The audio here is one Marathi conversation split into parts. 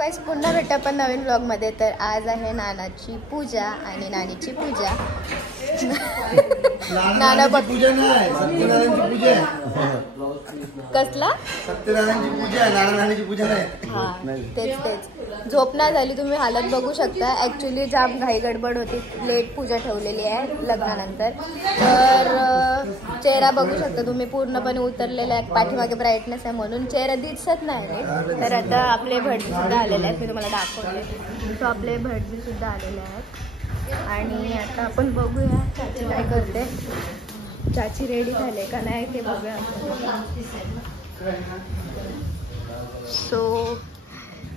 गाईस पुन्हा भेटू आपण नवीन ब्लॉग मध्ये. तर आज आहे नानाची पूजा आणि नानीची पूजा. नाना पूजा नाही, सत्यनारायणची पूजा आहे. कसला सत्यनारायणची पूजा आहे, नानाची पूजा नाही. हा तेच झोप नाही झाली. तुम्ही हालत बघू शकता. ऍक्च्युली जाम घाई गडबड होती. लेट पूजा ठेवलेली आहे लग्नानंतर. तर चेहरा बघू शकता तुम्ही पूर्णपणे उतरलेला आहे. पाठीमागे ब्राईटनेस आहे म्हणून चेहरा दिसत नाही. तर आता आपले भटजी सुद्धा आलेले आहेत. मी तुम्हाला दाखवते. तो आपले भटजी सुद्धा आलेले आहेत. आणि आता आपण बघूया चाची काय करते. चाची रेडी झाले का नाही ते बघूया. सो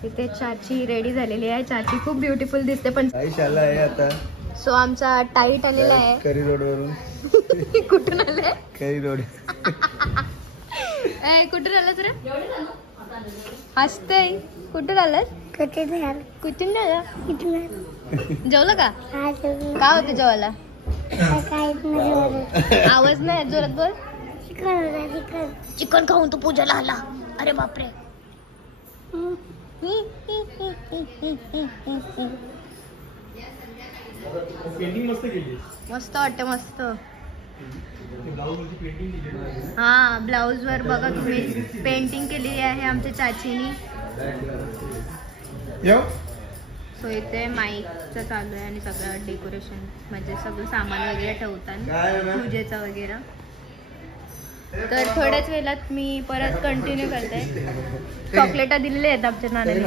इथे चाची रेडी झालेली आहे. चाची खूप ब्युटिफुल दिसते. पण आहे आता. सो आमचा टाईट आलेला आहे करी रोड वरून. कुठून आले? करी रोड. कुठून आलास रे? हसते. कुठून आलास? कुठून आला? जेवलं का? काय होतं जेवायला? आवाज नाही जोरात बोल. चिकन खाऊन तू पूजाला आला. अरे बापरे. मस्त वाटते मस्त. हा ब्लाउज वर बघा तुम्ही पेंटिंग केलेली आहे आमच्या चाचीनी. सो इथे माईकचं चालू आहे आणि सगळं डेकोरेशन म्हणजे सगळं सामान वगैरे ठेवतात पूजेचं वगैरे. तर थोड्याच वेळात मी परत कंटिन्यू करते. चॉकलेटा दिलेले आहेत आमच्या नानाने.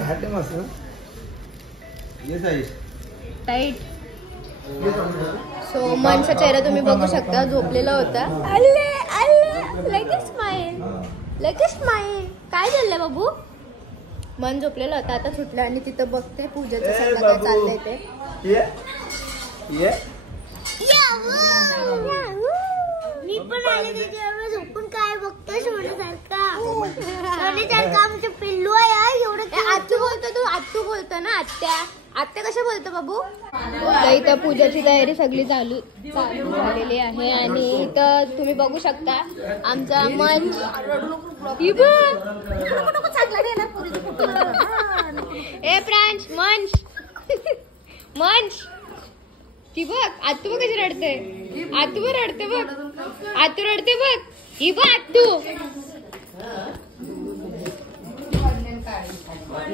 टाईट. सो मनचा चेहरा तुम्ही बघू शकता. झोपलेला होता. लगेच स्माईल. काय झालंय बाबू? मन झोपलेलं होतं आता सुटलं आणि तिथं बघते पूजेचं सगळं काय चाललंय ते. मी पण आले त्याच्यावर झोपून काय बघतोय सोन्यासारखा आमचं पिल्लू आहे. एवढं आत्तू बोलतो तू. आत्तू बोलतो ना. आत्या कशा बोलतो बाबू? तर इथं पूजाची तयारी सगळी चालू झालेली आहे. आणि इथं तुम्ही बघू शकता आमचा मंच. ए प्रांश मंच मंच ती बघ. आत्तू बघ कशी रडते. आत्तू बघ रडते बघ. आत्तू रडते बघ. ही बघ आत्तू.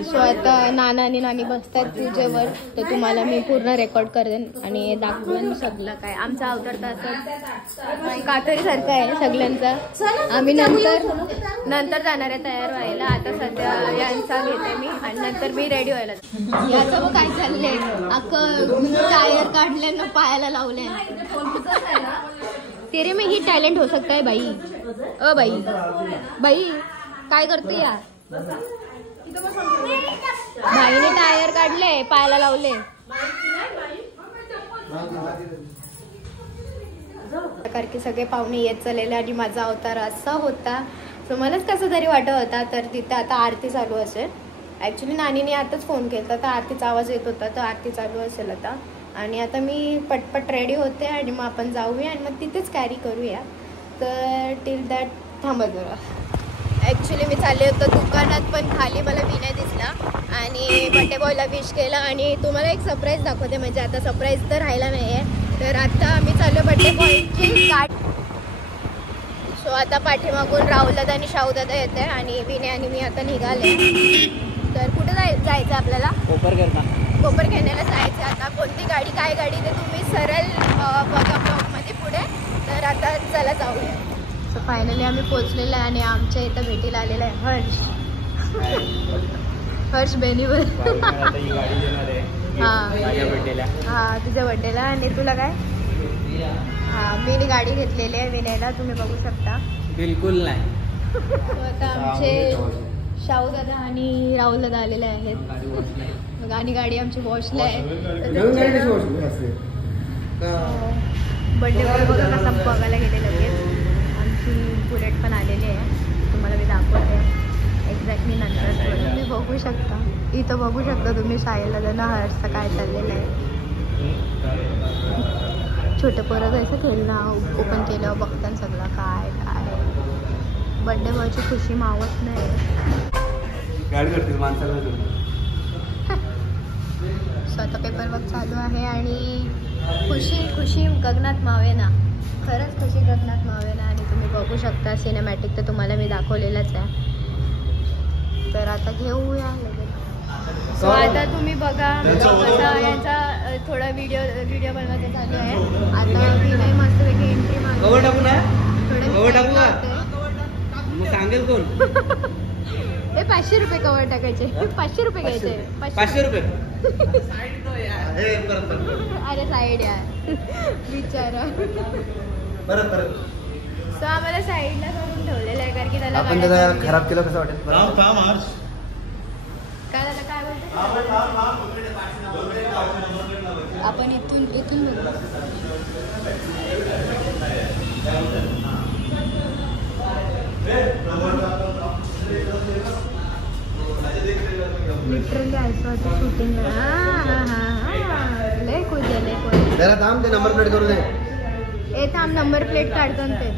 सो आता नाना आणि नानी बसतात पूजेवर. तर तुम्हाला मी पूर्ण रेकॉर्ड करेन आणि दाखवेन सगळं काय. आमचा अवतार तर असं कातरी सारखं आहे सगळ्यांचा. आम्ही नंतर जाणार आहे तयार व्हायला. आता सध्या यांचा घेते मी आणि नंतर मी रेडी व्हायला. याचं मग काय चाललंय. अख्खं टायर काढले ना पायाला लावले. तेरे में ही टॅलेंट हो सकता है बाई. बाई काय करते या? भाईने टायर काढले पायाला लावले. कारण की सगळे पाहुणे येत चाललेले आणि माझा अवतार असा होता. सो मलाच कसं तरी वाटत होता. तर तिथे आता आरती चालू असेल. ऍक्च्युली नानीने आताच फोन केला तर आरतीचा आवाज येत होता. तर आरती चालू असेल आता. आणि आता मी पटपट रेडी होते आणि मग आपण जाऊया आणि मग तिथेच कॅरी करूया. तर टिल दॅट थांबा जरा. ॲक्च्युली मी चालले होतं दुकानात पण खाली मला विनय दिसला आणि बड्डे बॉयला विश केला. आणि तुम्हाला एक सरप्राईज दाखवते. म्हणजे आता सरप्राईज तर राहिला नाही आहे. तर आता मी चाललो बड्डे बॉयची गाठ. सो आता पाठीमागून राहुलदादा आणि शाहूदादा येत आहे आणि विनय आणि मी आता निघाले. तर कुठे जायचं आपल्याला? कोपरखेरण्याला जायचं. आता कोणती गाडी काय गाडी ते तुम्ही सरळ बघा ब्लॉगमध्ये पुढे. तर आता चला जाऊया. सो फायनली आम्ही पोचलेलो आहे आणि आमच्या इथं भेटीला आलेला आहे हर्ष बेनीवर. हां तुझ्या बड्डेला. आणि तुला काय? हां मी गाडी घेतलेली आहे विनयला. तुम्ही बघू शकता. बिलकुल नाही. आता आमचे शाहूदादा आणि राहुलदादा आलेले आहेत. आणि गाडी आमची वॉशला आहे. बड्डे बॉय बघा कसा बघायला गेले लगेच. आमची बुलेट पण आलेली आहे. तुम्हाला मी दाखवते एक्झॅक्टली नंतर. तुम्ही बघू शकता. इथं बघू शकता तुम्ही साहिलला त्यांना हर्षचं काय चाललेलं आहे. छोटं पोरं कसं खेळणं ओपन केलं बघताना सगळं काय काय. बड्डे बॉयची खुशी मावत नाही. गाडी करतील माणसाला. सो आता पेपर वर्क चालू आहे आणि खुशी गगनात मावेना, खरंच खुशी गगनात मावेना. आणि तुम्ही बघू शकता सिनेमॅटिक तर तुम्हाला मी दाखवलेलंच आहे. तर आता घेऊया लगेच. सो आता तुम्ही बघा आता यांचा थोडा व्हिडिओ बनवायचा चालू आहे. आता विनय मस्तपैकी एंट्री कवर टाकू ना, कवर टाकू का? मागतो. मग सांगेल कोण? ते 500 रुपये कवर टाकायचे. 500 रुपये घ्यायचे. 500 रुपये. अरे साईड यार बिचारा. परत सो आम्हाला साईडला करून ठेवलेलं आहे कारण की त्याला आपण गाड्या त्याला करून खराब केलं कसं वाटेल? काय झालं काय बोलतो आपण इथून बघू. लिटरली आयसोचं शूटिंग लय खुश आहे. जरा थांब, ते नंबर प्लेट करू दे. ए थांब, नंबर प्लेट काढतो ना ते.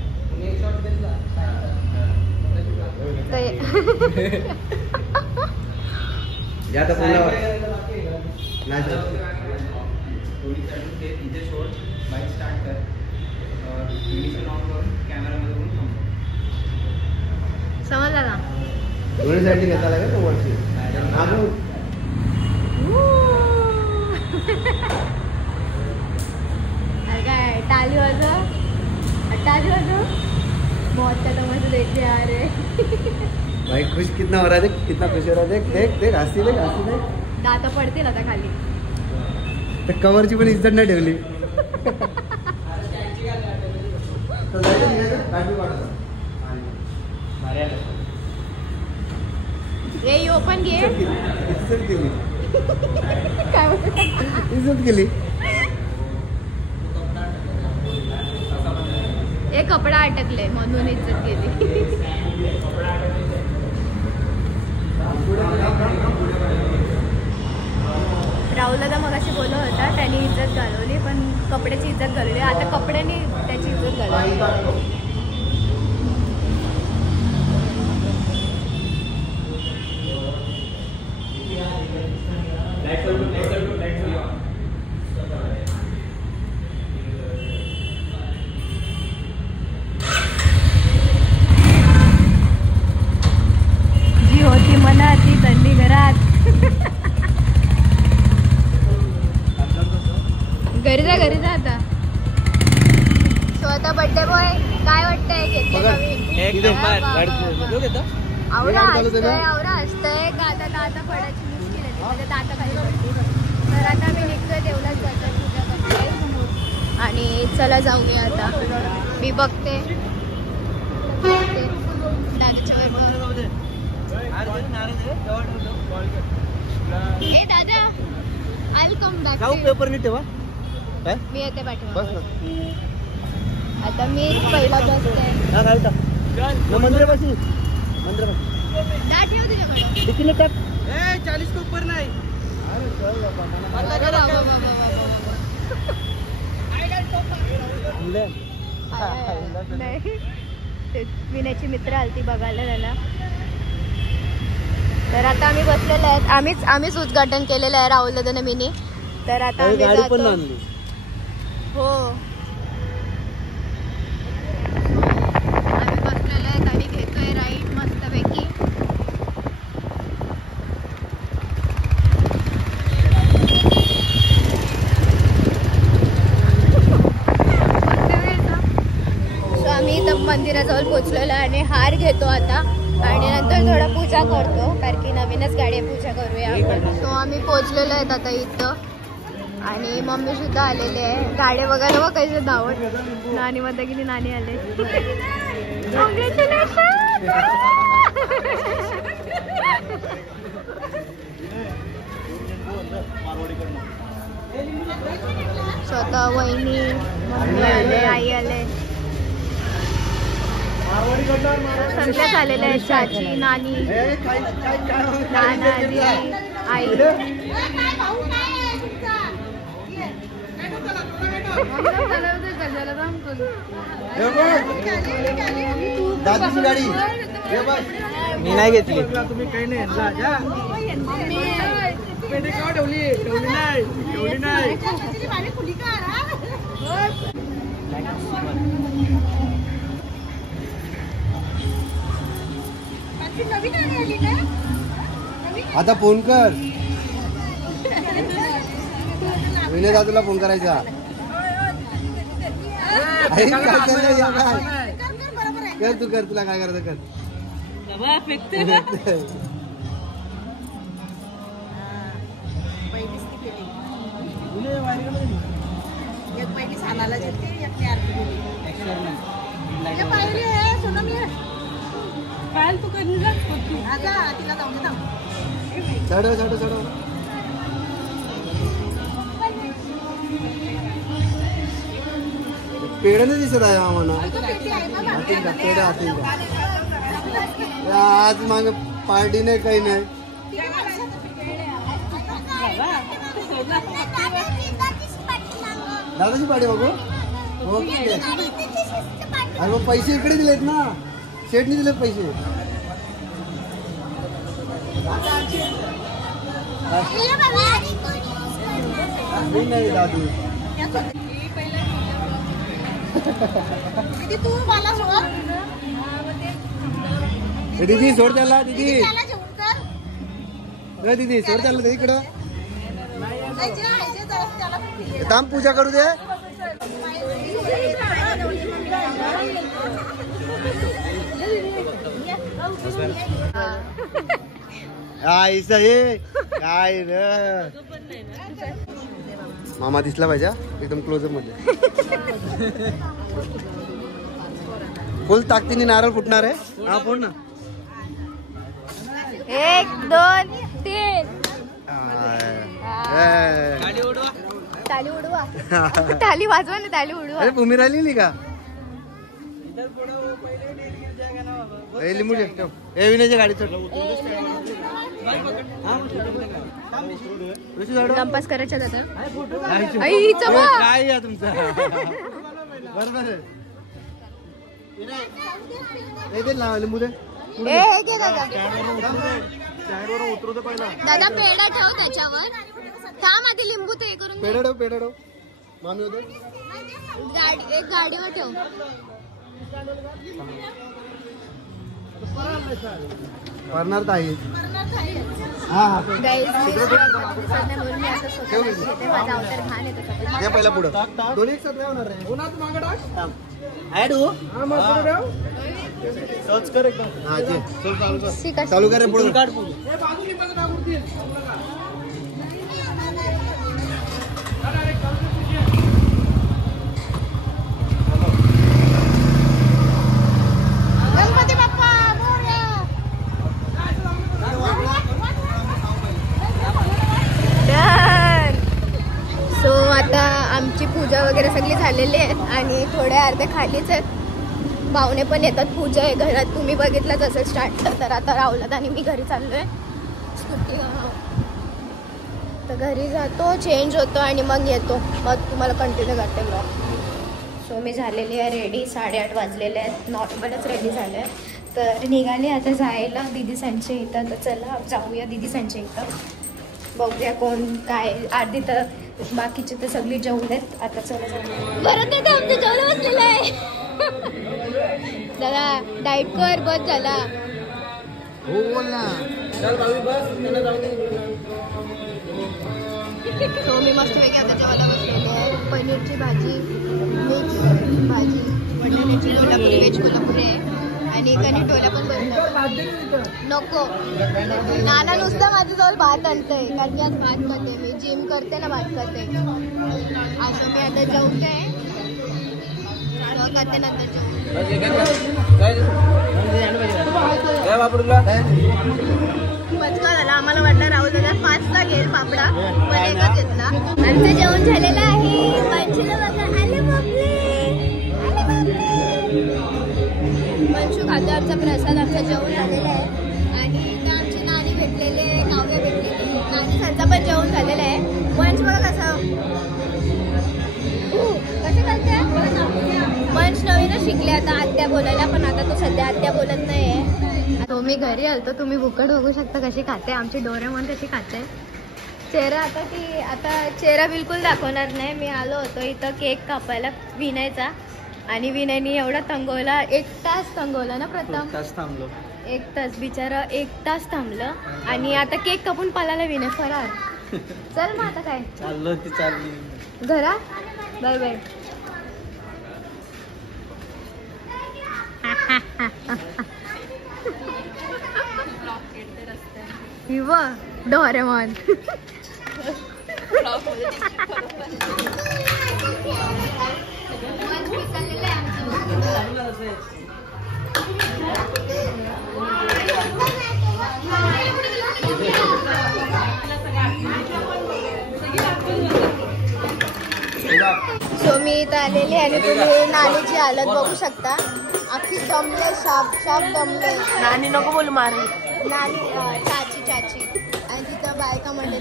आता समजला ना. दोन्ही साईडने घेता लागेल तो वरती. अरे काय टाली वाजव बहुत का तमाशा देख रहे आ रहे. भाई खुश कितना हो रहा है, देख कितना खुश हो रहा है. देख देख हसी देख. दाता पडतील आता खाली. तर कवरची पण इज्जत नाही ठेवली. ए ओपन घे. इज्जत केली. काय इज्जत केली. हे कपडा अटकले म्हणून इज्जत गेली. राहुल दादा मगाशी बोलत होता त्यांनी इज्जत घालवली, पण कपड्याची इज्जत घालवली. आता कपड्याने त्याची इज्जत घालवली. जी होती मनात ती तल्ली घरात. घरी जा आता. सो आता बर्थडे बॉय काय वाटतंय? घेतलं नवीन आवरा असतंय का आता दाता पडायची मुश्किल आहे. म्हणजे दाता खाली पडते. तर आता मी निघतोय देवलाच जातो पूजा करते आणि चला जाऊ मी आता. मी बघते दादाच्या हे दादा आय कम बॅक. पेपर नीट ठेवा. मी येते पाठीमागे. आता मी पहिला बसते. मंदिरापाशी दा ठेव तुझ्याकडे. 40 के ऊपर नाही. विनयची मित्र आलती बघायला त्याला. तर आता आम्ही बसलेलो आहेत. आम्हीच उद्घाटन केलेलं आहे राहुल दादा मिनी. तर आता आम्ही जातो. हो आम्ही बसलेलो आहेत आणि घेतोय राईड मस्तपैकी. सो आम्ही इथं मंदिराजवळ पोहोचलेलो आहे आणि हार घेतो आता आणि नंतर थोडं पूजा करतो कारण की नवीनच गाडी पूजा करूया आपण. सो आम्ही पोहोचलेलो आहेत आता इथं आणि मम्मी सुद्धा आलेले आहे. गाड्या बघायला बघ कसे धावत. नानी मध्ये गेली, नानी आले. स्वतः वहिनी मम्मी आले, आई आले, सगळ्याच आलेल्या आहेत. चाची, नानी, नाना, आजी, आई. दादूची गाडी मी नाही घेतली. तुम्ही काही नाही. पेटी का ठेवली नाही ठेवली नाही. आता फोन कर. विनय दादूला फोन करायचा. आई, काय चाललंय या काय? कर तू कर, तुला काय करायचं कर. पहिली सालाला देते एक ते आरती दिली. हे पाहिली आहे सोनम ये. पायल तू कधी जा आता तिला जाऊन दे. चढव चढव चढव. पेढ नाही दिसत आहे आम्हाला. पेढ हातील आज माग पार्टी नाही काही नाही. दादाची पार्टी बघू. ओके. अरे मग पैसे इकडे दिलेत ना, शेटने दिलेत पैसे. नाही दादू. दीदी तू मला सोड. दीदी सोड त्याला. दीदी त्याला जेवण कर. दीदी सोड त्याला इकडं. त्याला थांब पूजा करू दे. आईसा हे काय र. मामा दिसला पाहिजे एकदम क्लोजअप मध्ये. फुल ताकदीने नारळ फुटणार आहे. हा फोड ना. 1 2 3. ताली उडवा. ताली वाजवा ना, ताली उडवा. अरे भूमी राहिली का. लिंबू ठेव. ए विनयच्या गाडी चढ. कंपास करायच्या दादा. काय या तुमचा बरोबर आहे. लिंबू दे. दादा पेढा ठेव त्याच्यावर. थांब आधी लिंबू ते करून. पेढा ठेव. पेढा ठेव. मामी होते एक गाडीवर ठेव. करणार ताई. हा माझा अवतार घाण येतो. घ्या पहिला पुढं. दोन्ही एक साथ नाही होणार रे. हा जे चालू कर रे पुढे. गणपती बाप्पा मोरया. सो आता आमची पूजा वगैरे सगळी झालेली आहेत आणि थोड्या अर्ध्या खालीच आहेत. पाहुणे पण येतात. पूजा आहे घरात, तुम्ही बघितलं जसं स्टार्ट. तर आता राहुलात आणि मी घरी चाललोय. स्कूटी तर घरी जातो, चेंज होतो आणि मग येतो. मग तुम्हाला कंटिन्यू करते ब्लॉग. सो मी झालेली आहे रेडी. 8:30 वाजलेले आहेत. नॉर्मलच रेडी झालं आहे. तर निघाले आता जायला दिदी सांच्या इथं. तर चला जाऊया दिदी सांच्या इथं. बघूया कोण काय. अर्धी तर बाकीचे तर सगळी जेवलेत. आता चला जाऊ. परत नाही तर आमचं जेवण बसलेलं आहे. दादा डाईट कर. बस झाला. हो बोल ना. तो मी मस्तपैकी आता जेवायला बसलेलो आहे. पनीरची भाजी, मिक्स भाजी, बटाट्याची कोल्हापुरी, व्हेज कोल्हापुरी आहे आणि कणिटोला पण बनतो. नको नाना नुसतं माझ्याजवळ भात आणतंय कारण की आज भात करते. मी जिम करते ना, भात करते. असं मी आता जेवते करते नंतर पचका झाला. आम्हाला वाटलं राहुल दादा 5ला घेईल पापडा, पण एकच घेतला. आमचं जेवण झालेलं आहे. मंचूला बघा. आले बापले. मंचू खातो. आमचा प्रसाद. आमचं जेवण झालेलं आहे आणि इथं आमची नानी भेटलेले, काव्या भेटलेली. नानी त्यांचं पण जेवण झालेलं आहे. मंच बघा कसं करते. मंच नवीनच शिकले आता आत्या बोलायला, पण आता तो सध्या आत्या बोलत नाहीये. तो मी घरी आलतो. तुम्ही बुकट बघू शकता कशी खाते. आमची डोरेमॉन कशी खाते. चेहरा आता चेहरा बिलकुल दाखवणार नाही. मी आलो होतो इथं केक कापायला विनयचा आणि विनयनी एवढा तंगवला. 1 तास तंगवला ना प्रथम. 1 तास थांबलो. 1 तास बिचारा 1 तास थांबलं आणि आता केक कापून पालाला विनय फरार. चल मग आता काय चाललो ती चालली घरा. Bye bye. हिवा डोरेमॉन. सो मी इथं आलेली आणि तुम्ही नानीची हालत बघू शकता. अख्खी दमले शाप दमले. नानी नको बोल मारे. नानी चाची आणि तिथं बायका मंडळी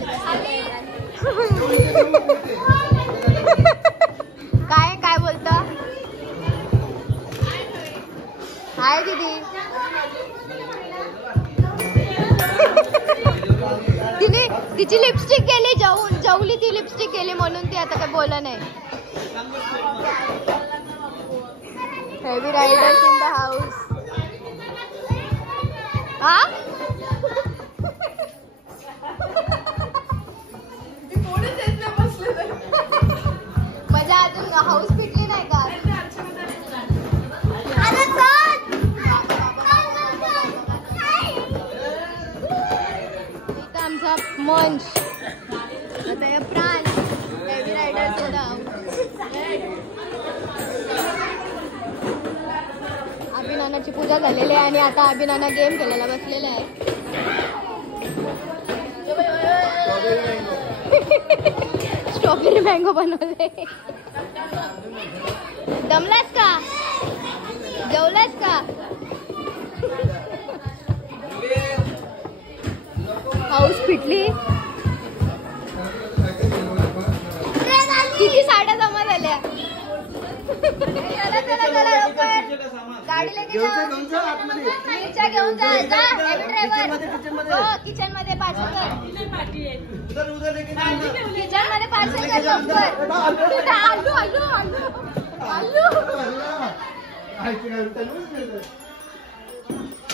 काय बोलता. हाय दीदी. तिने तिची लिपस्टिक गेली जेवली ती लिपस्टिक गेली म्हणून ती आता काय बोला नाही. Heavy riders in the house. हा मजा अजून हाऊस पिटली नाही का. इथं आमचा मंच. आता या प्राण heavy riders in the house. अभिनानाची पूजा झालेली आहे आणि आता अभिनाना गेम खेळायला बसलेला आहे. स्ट्रॉबेरी मँगो बनवले. दमलास का जेवलास का. हाऊस पिटली. किती साड्या जमा झाल्या. चला गाडी लेके मिरच्या घेऊन जा. ड्रायव्हर किचन मध्ये पार्सल कर. किचन मध्ये पार्सल कर लवकर.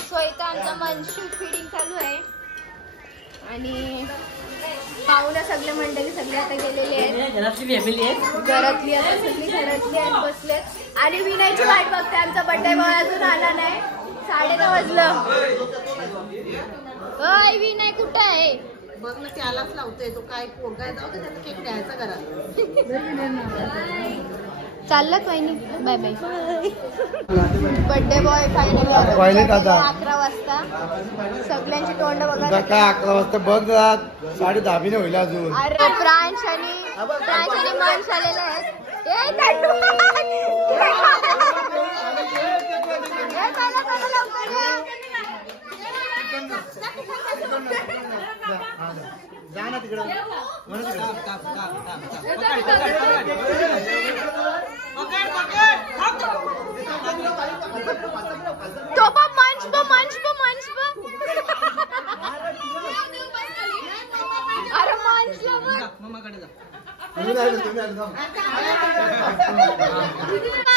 सो इथं आमचा मनशू फिडिंग चालू आहे आणि पाहुणा सगळे मंडळी सगळे आता गेलेले आहेत. घरातली आता सगळी घरातली आहेत बसलेत आणि विनयची वाट बघते. आमचा बर्थडे बॉय अजून आला नाही. 9:30 वाजलं. अय विनय कुठं आहे. बघ ना त्यालाच लावतोय तो. काय पोरगा जाऊ दे त्याचा केक द्यायचा घरात. चाललं वहिनी. Bye bye. Birthday boy finally 11 वाजता. सगळ्यांची तोंड बघा काय 11 वाजता बघ जात 10:30 होईल अजून. अरे प्रांश आणि माणस आलेले आहेत. जा ना तिकडं. तो पण मंच अरे मंच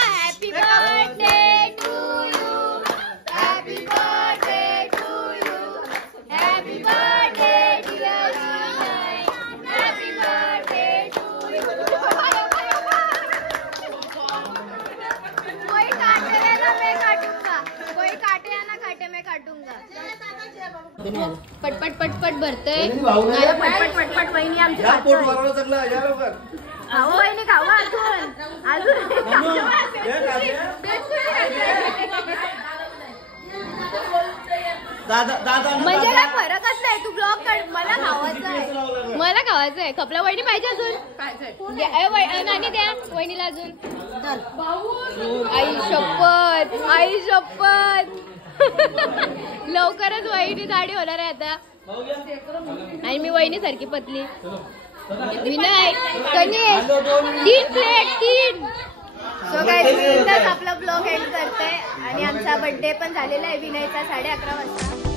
happy birthday to you. Happy birthday to you. Happy birthday dear Vinay. Happy birthday to you. कोई काटे ना मैं काटूंगा. कोई काटे या ना काटे मैं काटूंगा. पटपट पटपट भरतय. पटपट पटपट वहिनी आमची खाओ वहिनी खावा अजून म्हणजे काय फरकच नाही. तू ब्लॉग काढ. मला खावायचं आहे. कपला वहिनी पाहिजे अजून. नानी द्या वहिनीला अजून. आई शपथ लवकरच वहिनी गाडी होणार आहे आता. आणि मी वहिनी सारखी पतली. Vinay Ganesh 3 plate. So guys मी इथंच आपला ब्लॉग एंड करते आणि आमचा बर्थडे पण झालेला आहे विनयचा 11:30 वाजता.